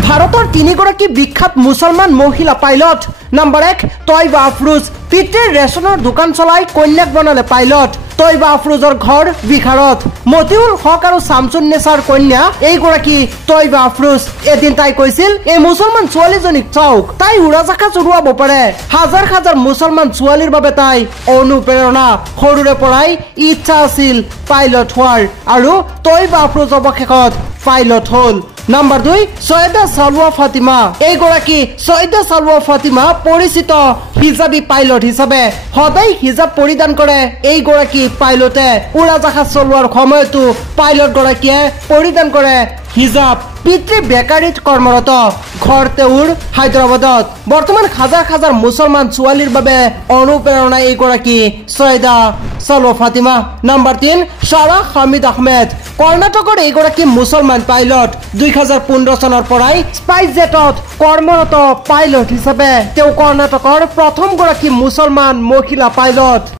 ভাৰতৰ তিনিগৰাকী বিখ্যাত মুছলমান মহিলা পাইলট। নম্বৰ 1 তৈবা আফৰোজ। পিতৃৰ ৰেচনৰ দোকান চলাই কন্যাক বনালে পাইলট। তৈবা আফৰোজৰ ঘৰ বিহাৰত। মতিউল হক আৰু শামছুন্নেছাৰ কন্যা এইগৰাকী তৈবা আফৰোজ। এদিন তাই কৈছিল, এই মুছলমান ছোৱালীজনীক চাওক, তাই উৰাজাহাজ উৰুৱাব পাৰে। হাজাৰ হাজাৰ মুছলমান ছোৱালীৰ বাবে তাই অনুপ্ৰেৰণা। সৰুৰে পৰাই ইচ্ছা আছিল পাইলট হোৱাৰ, আৰু তৈবা আফৰোজ অৱশেষত পাইলট হ'ল। নম্বৰ 2 সৈয়দা সালৱা ফাতিমা। এইগৰাকী সৈয়দা সালৱা ফাতিমা পৰিচিত হিজাবী পাইলট হিচাপে। সদায় হিজাব পৰিধান কৰে এইগৰাকী পাইলটে। উৰাজাহাজ চলোৱাৰ সময়তো পাইলট গৰাকীয়ে পৰিধান কৰে হিজাব। পিতৃ বেকাৰীত কৰ্মৰত। ঘৰ তেওঁৰ হায়দৰাবাদত। বৰ্তমান হাজাৰ হাজাৰ মুছলমান ছোৱালীৰ বাবে অনুপ্ৰেৰণা এইগৰাকী সৈয়দা সালৱা ফাতিমা। নম্বৰ 3 সাৰা হামিদ আহমেদ। কৰ্ণাটকৰ এইগৰাকী মুছলমান পাইলট। 2015 চনৰ পৰাই স্পাইচ জেটত কৰ্মৰত পাইলট হিচাপে তেওঁ কৰ্ণাটকৰ প্ৰথমগৰাকী মুছলমান মহিলা পাইলট।